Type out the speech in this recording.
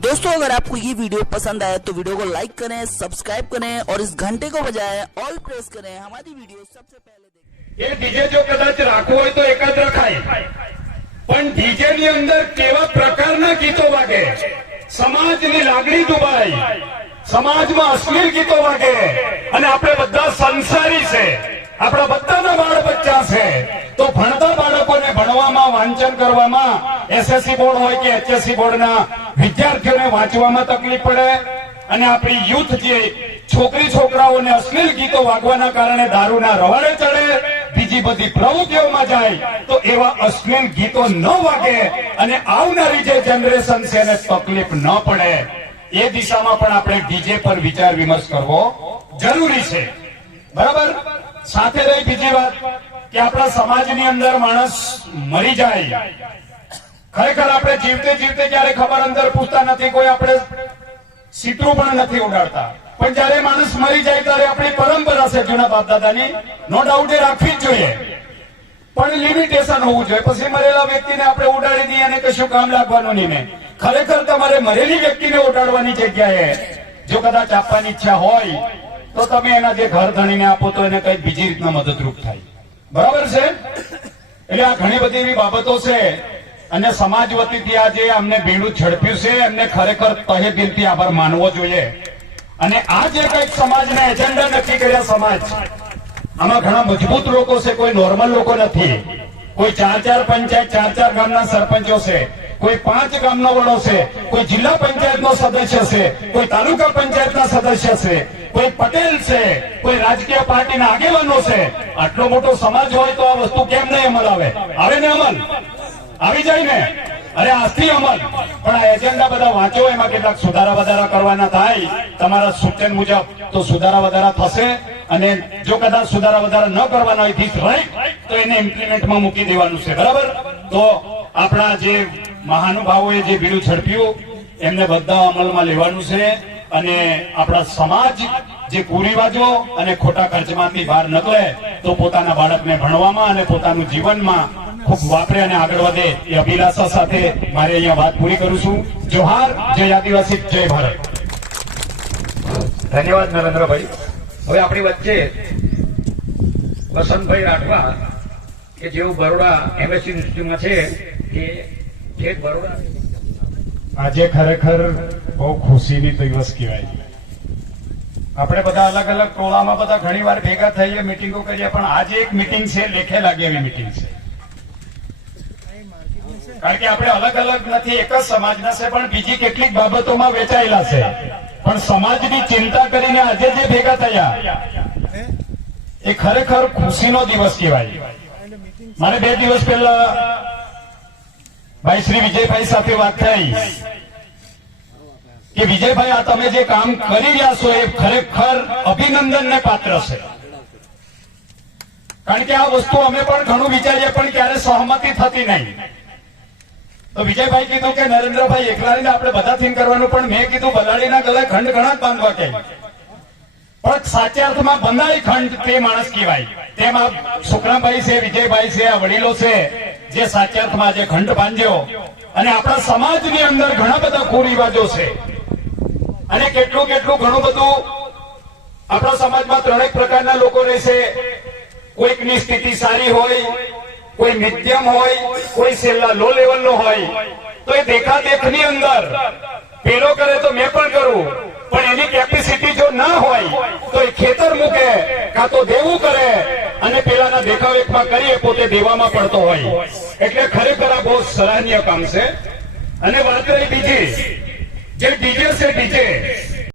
दोस्तों अगर आपको ये वीडियो पसंद आया तो वीडियो को लाइक करें सब्सक्राइब करें और इस घंटे को बजाएं ऑल प्रेस करें हमारी वीडियो सबसे पहले देखें એ ડીજે જો કદાચ રાખવું હોય તો એક જ રખાય પણ ડીજે ની અંદર કેવા પ્રકારના ગીતો વાગે સમાજની લાગણી દુભાઈ સમાજમાં અશ્લીલ ગીતો વાગે અને આપણે બધા સંસારી છે આપણા બધાના બાળ એસએસસી બોર્ડ હોય કે એચએસસી બોર્ડના વિદ્યાર્થીઓને વાંચવામાં તકલીફ પડે અને આપણી યુથ જે છોકરી છોકરાઓને અશ્લીલ ગીતો વાગવાના કારણે દારૂના રવાડે ચડે, બીજી બધી પ્રવૃત્તિઓમાં જાય, તો એવા અશ્લીલ ગીતો ન વાગે અને આવનારી જે જનરેશન છે એને તકલીફ ન પડે. એ દિશામાં પણ આપણે ડીજે પર વિચાર વિમર્શ કરવો જરૂરી છે. બરાબર? સાથે રહી બીજી વાત કે આપણા સમાજની અંદર માણસ મરી જાય. ખરેખર આપણે જીવતે જીવતે જયારે ખબર અંદર પૂછતા નથી, કોઈ આપણે સીતરું પણ નથી ઉડાડતા. પણ જયારે માણસ મરી જાય ત્યારે આપણી પરંપરા છે જૂના બાપ દાદાની નો ડાઉટ એ રાખવી જ જોઈએ. પણ લિમિટેશન હોવું જોઈએ. પછી મરેલા વ્યક્તિને આપણે ઉડાડી દઈએ અને કશું કામ લાગવાનું નહીં ખરેખર તમારે મરેલી વ્યક્તિને ઉડાડવાની જગ્યાએ જો કદાચ આપવાની ઈચ્છા હોય, તો તમે એના જે ઘર ધણીને આપો તો એને કઈ બીજી રીતના મદદરૂપ થાય. બરાબર છે? એટલે આ ઘણી બધી એવી બાબતો છે અને સમાજ વતીથી આજે અમને ભીડું ઝડપ્યું છે. એમને ખરેખર તહે દિલથી આભાર માનવો જોઈએ. અને આ જે કંઈક સમાજના એજન્ડા નક્કી કર્યા સમાજ, આમાં ઘણા મજબૂત લોકો છે, કોઈ નોર્મલ લોકો નથી. કોઈ ચાર ચાર પંચાયત, ચાર ચાર ગામના સરપંચો છે. કોઈ પાંચ ગામનો વડો છે. કોઈ જિલ્લા પંચાયતનો સદસ્ય છે. કોઈ તાલુકા પંચાયતના સદસ્ય છે. કોઈ પટેલ છે. કોઈ રાજકીય પાર્ટીના આગેવાનો છે. આટલો મોટો સમાજ હોય તો આ વસ્તુ કેમ નહીં અમલ આવે? આવે ને અમલ? આવી જાય અરે આજથી અમલ પણ આ એજન્ડા બધા વાંચો, એમાં કેટલાક સુધારા વધારા કરવાના થાય. તમારા સૂચન મુજબ તો સુધારા વધારા થશે, અને જો કદાચ સુધારા વધારા ન કરવાના હોય ધીસ રાઈટ તો એને ઇમ્પ્લિમેન્ટમાં મૂકી દેવાનું છે, બરાબર? તો આપણા જે મહાનુભાવોએ જે બીડું ઝડપ્યું, એમને બધા અમલમાં લેવાનું છે, અને આપણા સમાજ જે કુરિવાજો અને ખોટા ખર્ચમાંથી બહાર નીકળે, તો પોતાના બાળકને ભણવામાં અને પોતાનું જીવનમાં ખૂબ વાપરે અને આગળ વધે એ અભિલાષા સાથે મારે અહીંયા વાત પૂરી કરું છું. જોહાર, જય આદિવાસી, જય ભારત. ધન્યવાદ નરેન્દ્રભાઈ. હવે આપણી વચ્ચે વસંતભાઈ રાઠવા, કે જેઓ બરોડા એમએસ યુનિવર્સિટીમાં છે છેક બરોડા આજે ખરેખર બહુ ખુશીની દિવસ કહેવાય આપણે બધા અલગ અલગ ટોળામાં બધા ઘણી વાર ભેગા થઈએ મિટિંગો કરીએ, પણ આજે એક મિટિંગ છે, લેખે લાગે એવી મિટિંગ છે. કારણ કે આપણે અલગ અલગ નથી, એક જ સમાજના છે, પણ બીજી કેટલીક બાબતોમાં વેચાયેલા છે. પણ સમાજની ચિંતા કરીને આજે જે ભેગા થયા, એ ખરેખર ખુશીનો દિવસ કહેવાય. મારે બે દિવસ પહેલા ભાઈ શ્રી વિજયભાઈ સાથે વાત થઈ કે, વિજયભાઈ, આ તમે જે કામ કરી રહ્યા છો, એ ખરેખર અભિનંદનને પાત્ર છે. કારણ કે આ વસ્તુ અમે પણ ઘણું વિચારીએ, પણ ક્યારે સહમતી થતી નહીં. તો વિજયભાઈ કીધું કે નરેન્દ્રભાઈ એકલાને આપણે બધા થીમ કરવાનું, પણ મેં કીધું બલાડીના ગળે ખંડ ઘણા જ બાંધવા કે. પણ સાચા અર્થમાં બંધાઈ ખંડ તે માણસ કહેવાય. તેમાં સુખરામભાઈ છે, વિજયભાઈ છે, આ વડીલો છે, જે સાચા અર્થમાં આજે ખંડ બાંધ્યો. અને આપણા સમાજની અંદર ઘણા બધા કુરિવાજો છે. અને કેટલું કેટલું ઘણું બધું આપણા સમાજમાં ત્રણેક પ્રકારના લોકો રહેશે. કોઈકની સ્થિતિ સારી હોય કોઈ મિત્યમ હોય, કોઈ છેલ્લા લો લેવલ નો હોય તો એ દેખાદેખની અંદર પેલો કરે તો મેં પણ કરું, પણ એની કેપેસિટી જો ના હોય તો એ ખેતર મૂકે, કાં તો દેવું કરે, અને પેલાના દેખાવેખમાં કરીએ, પોતે દેવામાં પડતો હોય. એટલે ખરેખર આ બહુ સરાહનીય કામ છે. અને વાત રહી બીજી, જે ડીજે છે ડીજે